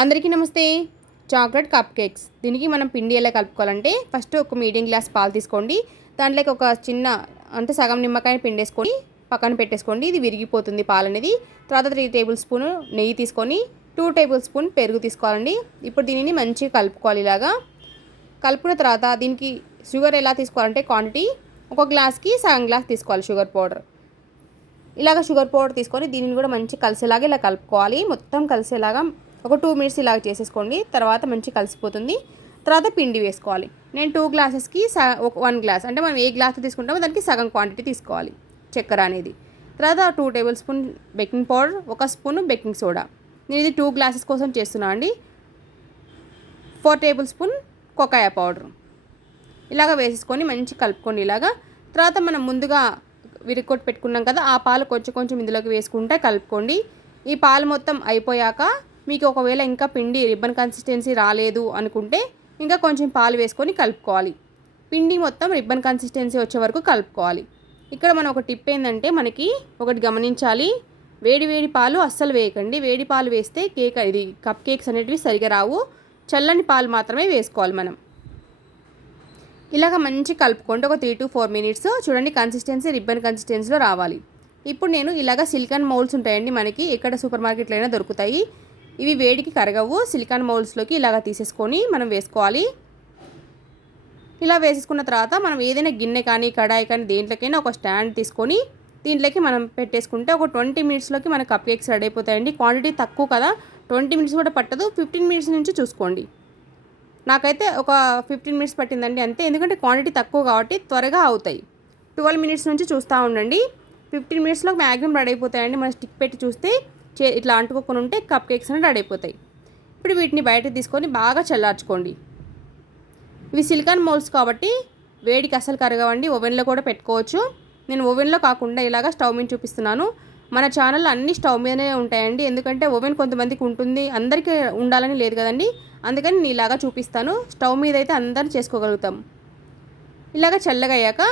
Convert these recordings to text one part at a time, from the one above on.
అందరికీ నమస్తే. Chocolate cup cakes దీనికి మనం పిండి ఎలా కలుపుకోవాలంటే ఫస్ట్ ఒక మీడియం గ్లాస్ పాలు తీసుకోండి. దాంట్లోకి ఒక చిన్న అంటే సగం నిమ్మకాయ పిండేసుకొని పక్కన పెట్టేసుకోండి. ఇది విరిగిపోతుంది పాలు అనేది తర్వాత త్రీ టేబుల్ స్పూన్ నెయ్యి తీసుకొని టూ టేబుల్ స్పూన్ పెరుగు తీసుకోవాలండి. ఇప్పుడు దీనిని మంచిగా కలుపుకోవాలి ఇలాగా. కలుపుకున్న తర్వాత దీనికి షుగర్ ఎలా తీసుకోవాలంటే క్వాంటిటీ ఒక గ్లాస్కి సగం గ్లాస్ తీసుకోవాలి షుగర్ పౌడర్. ఇలాగ షుగర్ పౌడర్ తీసుకొని దీనిని కూడా మంచి కలిసేలాగా ఇలా కలుపుకోవాలి. మొత్తం కలిసేలాగా ఒక టూ మినిట్స్ ఇలాగ చేసేసుకోండి. తర్వాత మంచి కలిసిపోతుంది. తర్వాత పిండి వేసుకోవాలి. నేను టూ గ్లాసెస్కి స ఒక వన్ గ్లాస్ అంటే మనం ఏ గ్లాస్ తీసుకుంటామో దానికి సగం క్వాంటిటీ తీసుకోవాలి చక్కెర అనేది. తర్వాత two tablespoon baking powder ఒక స్పూన్ బేకింగ్ సోడా నేను ఇది టూ గ్లాసెస్ కోసం చేస్తున్నాను అండి. Four tablespoon cocoa powder ఇలాగ వేసేసుకొని మంచి కలుపుకోండి ఇలాగా. తర్వాత మనం ముందుగా విరికొట్టి పెట్టుకున్నాం కదా ఆ పాలు కొంచెం కొంచెం ఇందులోకి వేసుకుంటే కలుపుకోండి. ఈ పాలు మొత్తం అయిపోయాక మీకు ఒకవేళ ఇంకా పిండి రిబ్బన్ కన్సిస్టెన్సీ రాలేదు అనుకుంటే ఇంకా కొంచెం పాలు వేసుకొని కలుపుకోవాలి. పిండి మొత్తం రిబ్బన్ కన్సిస్టెన్సీ వచ్చే వరకు కలుపుకోవాలి. ఇక్కడ మనం ఒక టిప్ ఏంటంటే మనకి ఒకటి గమనించాలి. వేడి వేడి పాలు అస్సలు వేయకండి. వేడి పాలు వేస్తే కేక్ ఇది కప్ కేక్స్ అనేటివి సరిగా రావు. చల్లని పాలు మాత్రమే వేసుకోవాలి మనం. ఇలాగ మంచి కలుపుకోండి ఒక త్రీ టు ఫోర్ మినిట్స్ చూడండి కన్సిస్టెన్సీ రిబ్బన్ కన్సిస్టెన్సీలో రావాలి. ఇప్పుడు నేను ఇలాగ సిలికాన్ మౌల్స్ ఉంటాయండి మనకి. ఎక్కడ సూపర్ మార్కెట్లో అయినా దొరుకుతాయి. ఇవి వేడికి కరగవు సిలికాన్ మౌల్స్లోకి ఇలాగ తీసేసుకొని మనం వేసుకోవాలి. ఇలా వేసేసుకున్న తర్వాత మనం ఏదైనా గిన్నె కానీ కడాయి కానీ దేంట్లోకైనా ఒక స్టాండ్ తీసుకొని దీంట్లోకి మనం పెట్టేసుకుంటే ఒక ట్వంటీ మినిట్స్లోకి మన కప్ కేక్స్ రెడీ అయిపోతాయండి. క్వాంటిటీ తక్కువ కదా ట్వంటీ మినిట్స్ కూడా పట్టదు. ఫిఫ్టీన్ మినిట్స్ నుంచి చూసుకోండి. నాకైతే ఒక ఫిఫ్టీన్ మినిట్స్ పట్టిందండి అంతే. ఎందుకంటే క్వాంటిటీ తక్కువ కాబట్టి త్వరగా అవుతాయి. ట్వెల్వ్ మినిట్స్ నుంచి చూస్తూ ఉండండి. ఫిఫ్టీన్ మినిట్స్లో మ్యాక్సిమం రెడీ అయిపోతాయండి. మనం స్టిక్ పెట్టి చూస్తే చే ఇట్లా అంటుకోకుండా ఉంటే కప్ కేక్స్ అనేవి రెడీ అయిపోతాయి. ఇప్పుడు వీటిని బయటకు తీసుకొని బాగా చల్లార్చుకోండి. ఇవి సిలికాన్ మోల్స్ కాబట్టి వేడికి అసలు కరగవండి. ఓవెన్లో కూడా పెట్టుకోవచ్చు. నేను ఓవెన్లో కాకుండా ఇలాగా స్టవ్ మీద చూపిస్తున్నాను. మన ఛానల్ అన్ని స్టవ్ మీదనే ఉంటాయండి. ఎందుకంటే ఓవెన్ కొంతమందికి ఉంటుంది. అందరికీ ఉండాలని లేదు కదండి. అందుకని నేను ఇలాగా చూపిస్తాను. స్టవ్ మీద అయితే అందరం చేసుకోగలుగుతాం. ఇలాగ చల్లగయ్యాక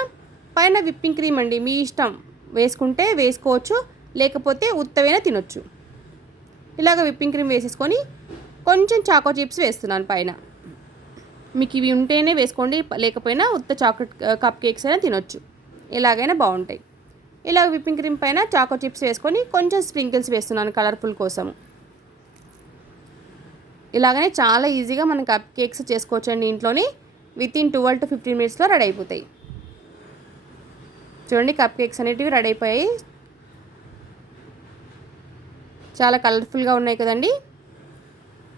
పైన విప్పింగ్ క్రీమ్ అండి. మీ ఇష్టం. వేసుకుంటే వేసుకోవచ్చు. లేకపోతే ఉత్తవైనా తినొచ్చు. ఇలాగ విప్పింగ్ క్రీమ్ వేసేసుకొని కొంచెం చాకో చిప్స్ వేస్తున్నాను పైన. మీకు ఇవి ఉంటేనే వేసుకోండి లేకపోయినా ఉత్త చాక్లెట్ కప్ కేక్స్ అయినా తినొచ్చు. ఎలాగైనా బాగుంటాయి. ఇలా విప్పింగ్ క్రీమ్ పైన చాకో చిప్స్ వేసుకొని కొంచెం స్ప్రింకిల్స్ వేస్తున్నాను కలర్ఫుల్ కోసం. ఇలాగనే చాలా ఈజీగా మనం కప్ కేక్స్ చేసుకోవచ్చు అండి ఇంట్లోని. With in twelve to fifteen మినిట్స్లో రెడీ అయిపోతాయి. చూడండి కప్ కేక్స్ అనేటివి రెడీ అయిపోయాయి. చాలా కలర్ఫుల్గా ఉన్నాయి కదండి.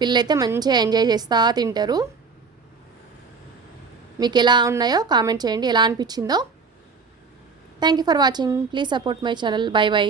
పిల్లలైతే మంచిగా ఎంజాయ్ చేస్తూ తింటారు. మీకు ఎలా ఉన్నాయో కామెంట్ చేయండి ఎలా అనిపించిందో. Thank you for watching please support my channel bye bye